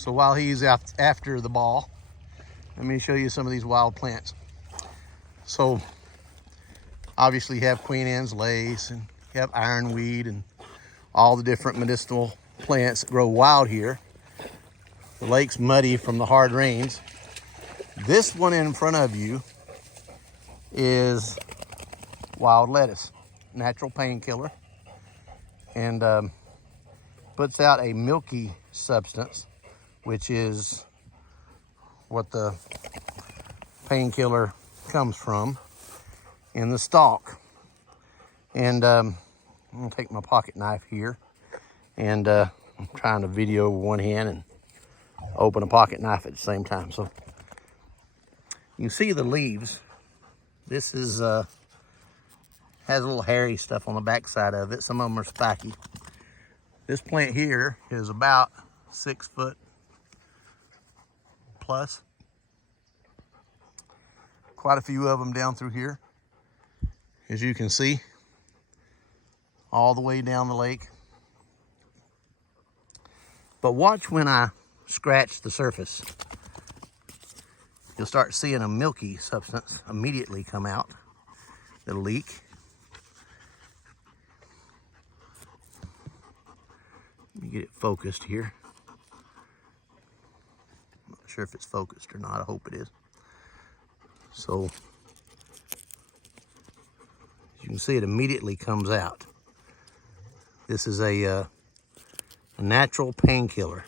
So while he's after the ball, let me show you some of these wild plants. So obviously you have queen anne's lace, and you have ironweed, and all the different medicinal plants that grow wild here. The lake's muddy from the hard rains. This one in front of you is wild lettuce, natural painkiller, and puts out a milky substance, which is what the painkiller comes from in the stalk. And I'm gonna take my pocket knife here, and I'm trying to video with one hand and open a pocket knife at the same time. So you can see the leaves. This is has a little hairy stuff on the back side of it. Some of them are spiky. This plant here is about 6 foot plus. Quite a few of them down through here, as you can see, all the way down the lake. But watch when I scratch the surface. You'll start seeing a milky substance immediately come out. It'll leak. Let me get it focused here. I'm not sure if it's focused or not. I hope it is. So, as you can see, it immediately comes out. This is a natural painkiller.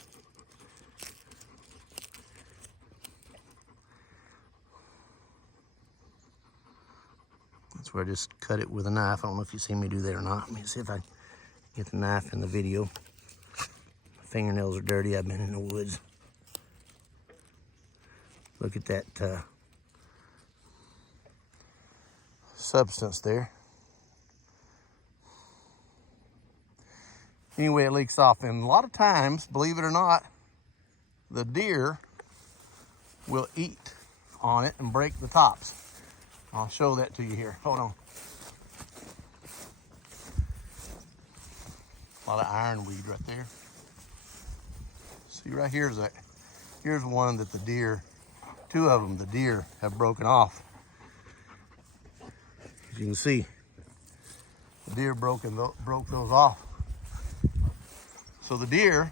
That's where I just cut it with a knife. I don't know if you see me do that or not. Let me see if I can get the knife in the video. My fingernails are dirty. I've been in the woods. Look at that substance there. Anyway, it leaks off, and a lot of times, believe it or not, the deer will eat on it and break the tops. I'll show that to you here. Hold on. A lot of ironweed right there. See, right here's one that the deer, 2 of them, the deer have broken off. As you can see, the deer broke those off. So the deer,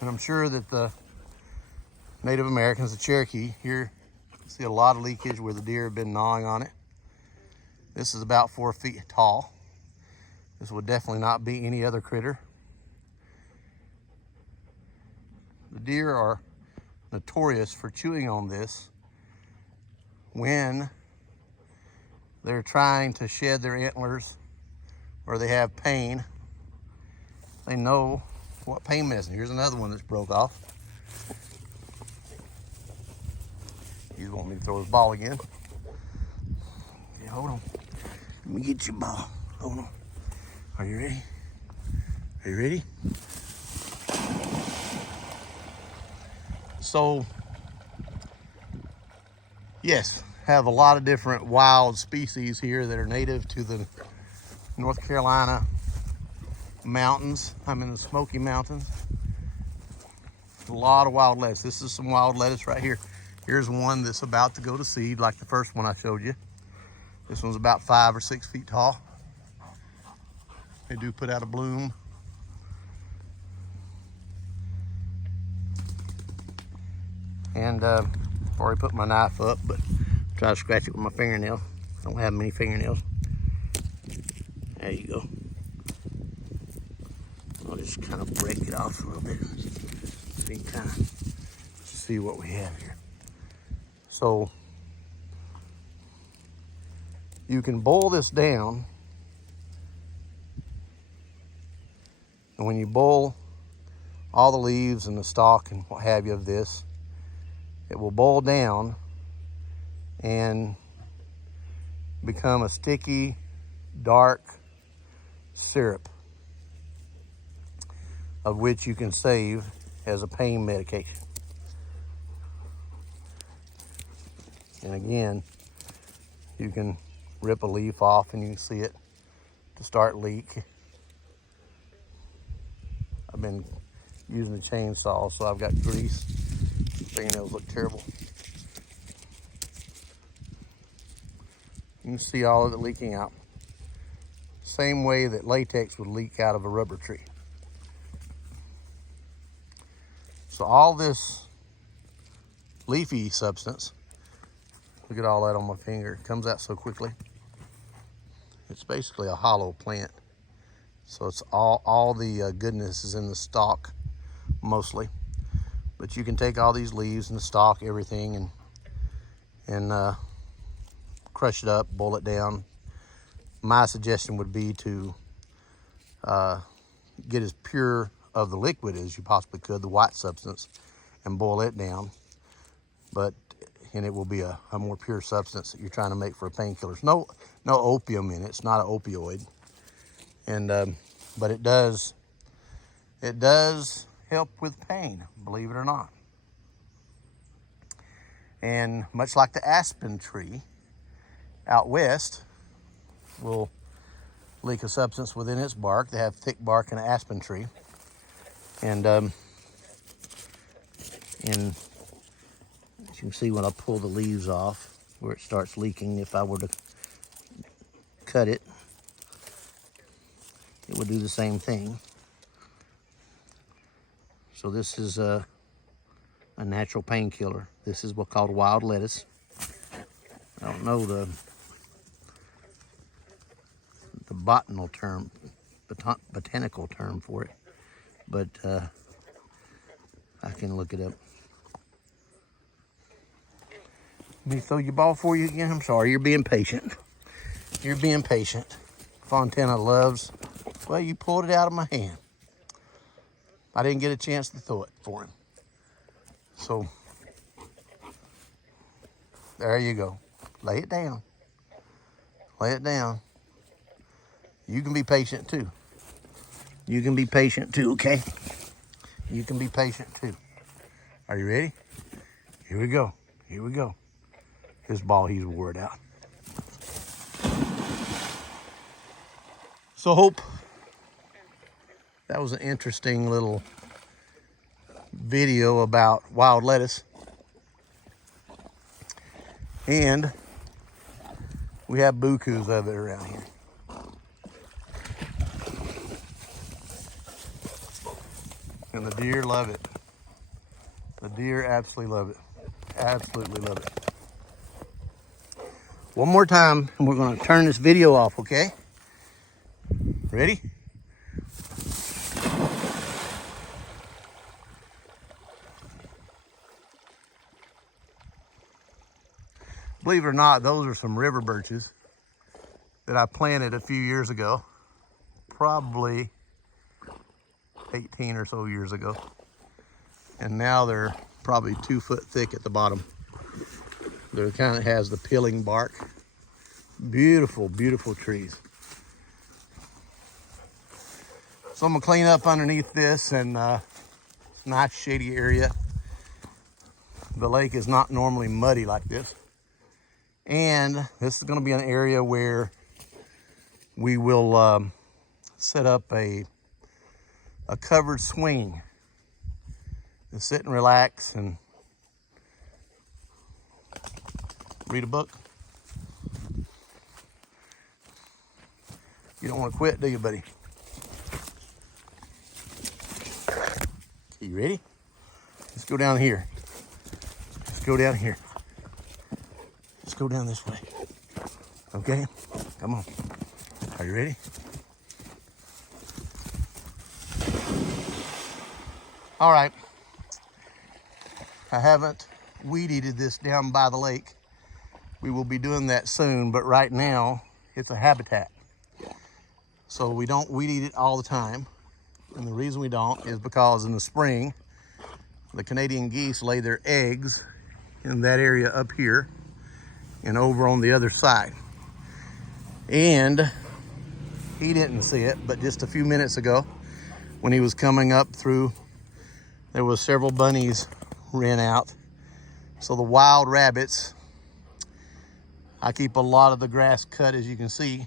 and I'm sure that the Native Americans, the Cherokee, here see a lot of leakage where the deer have been gnawing on it. This is about 4 feet tall. This would definitely not be any other critter. The deer are notorious for chewing on this when they're trying to shed their antlers or they have pain. They know what pain medicine. Here's another one that's broke off. You want me to throw his ball again? Okay, hold on. Let me get your ball. Hold on. Are you ready? Are you ready? So, yes, have a lot of different wild species here that are native to the North Carolina mountains. I'm in the Smoky Mountains. A lot of wild lettuce. This is some wild lettuce right here. Here's one that's about to go to seed, like the first one I showed you. This one's about 5 or 6 feet tall. They do put out a bloom. And I've already put my knife up, but try to scratch it with my fingernail. I don't have many fingernails. There you go. I'll just kind of break it off a little bit. So you can kind of see what we have here. So you can boil this down, and when you boil all the leaves and the stalk and what have you of this, it will boil down and become a sticky, dark syrup, of which you can save as a pain medication. And again, you can rip a leaf off and you can see it to start leak. I've been using a chainsaw, so I've got grease. Fingernails look terrible. You can see all of it leaking out. Same way that latex would leak out of a rubber tree. So all this leafy substance, look at all that on my finger, it comes out so quickly. It's basically a hollow plant. So it's all the goodness is in the stalk, mostly. But you can take all these leaves and the stalk, everything, and crush it up, boil it down. My suggestion would be to get as pure of the liquid as you possibly could, the white substance, and boil it down. And it will be a more pure substance that you're trying to make for a painkiller. No opium in it. It's not an opioid. And but it does help with pain, believe it or not. And much like the aspen tree out west will leak a substance within its bark. They have thick bark in an aspen tree. And as you can see when I pull the leaves off where it starts leaking, if I were to cut it, it would do the same thing. So this is a natural painkiller. This is what's called wild lettuce. I don't know the botanical term for it, but I can look it up. Let me throw your ball for you again. I'm sorry, you're being patient. You're being patient. Fontana loves, well, you pulled it out of my hand. I didn't get a chance to throw it for him. So, there you go. Lay it down. Lay it down. You can be patient too. You can be patient too, okay? You can be patient too. Are you ready? Here we go. Here we go. This ball, he's wore out. So hope that was an interesting little video about wild lettuce. And we have bukus of it around here. And the deer love it. The deer absolutely love it. Absolutely love it. One more time, and we're going to turn this video off, okay? Ready? Believe it or not, those are some river birches that I planted a few years ago, probably 18 or so years ago. And now they're probably 2 foot thick at the bottom. They're kind of has the peeling bark. Beautiful, beautiful trees. So I'm gonna clean up underneath this, and nice shady area. The lake is not normally muddy like this. And this is gonna be an area where we will set up a covered swing and sit and relax and read a book. You don't want to quit, do you, buddy? You ready? Let's go down here. Let's go down here. Let's go down this way. Okay? Come on. Are you ready? All right. I haven't weed-eated this down by the lake. We will be doing that soon, but right now it's a habitat. So we don't weed-eat it all the time. And the reason we don't is because in the spring, the Canadian geese lay their eggs in that area up here and over on the other side. And he didn't see it, but just a few minutes ago, when he was coming up through, there was several bunnies ran out. So the wild rabbits, I keep a lot of the grass cut, as you can see.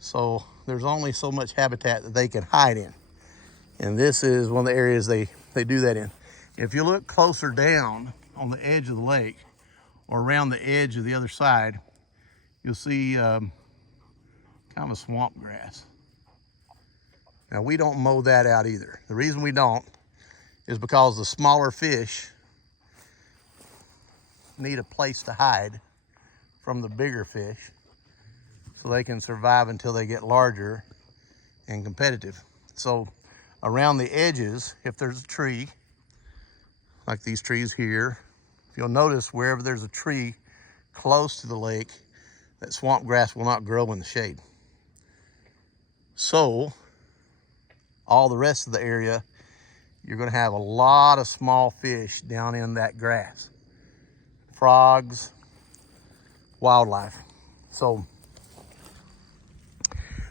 So there's only so much habitat that they can hide in. And this is one of the areas they do that in. If you look closer down on the edge of the lake or around the edge of the other side, you'll see kind of a swamp grass. Now we don't mow that out either. The reason we don't is because the smaller fish need a place to hide from the bigger fish so they can survive until they get larger and competitive. So around the edges, if there's a tree, like these trees here, if you'll notice wherever there's a tree close to the lake, that swamp grass will not grow in the shade. So all the rest of the area, you're gonna have a lot of small fish down in that grass. Frogs, wildlife. So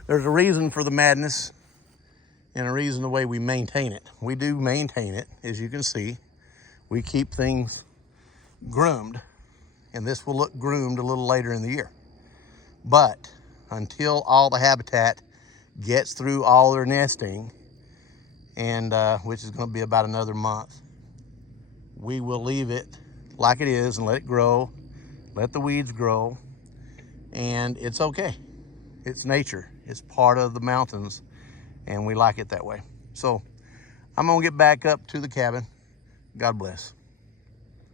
there's a reason for the madness and a reason the way we maintain it. We do maintain it, as you can see. We keep things groomed, and this will look groomed a little later in the year. But until all the habitat gets through all their nesting, and which is going to be about another month, we will leave it like it is and let it grow, let the weeds grow, and it's okay. It's nature. It's part of the mountains, and we like it that way. So I'm going to get back up to the cabin. God bless.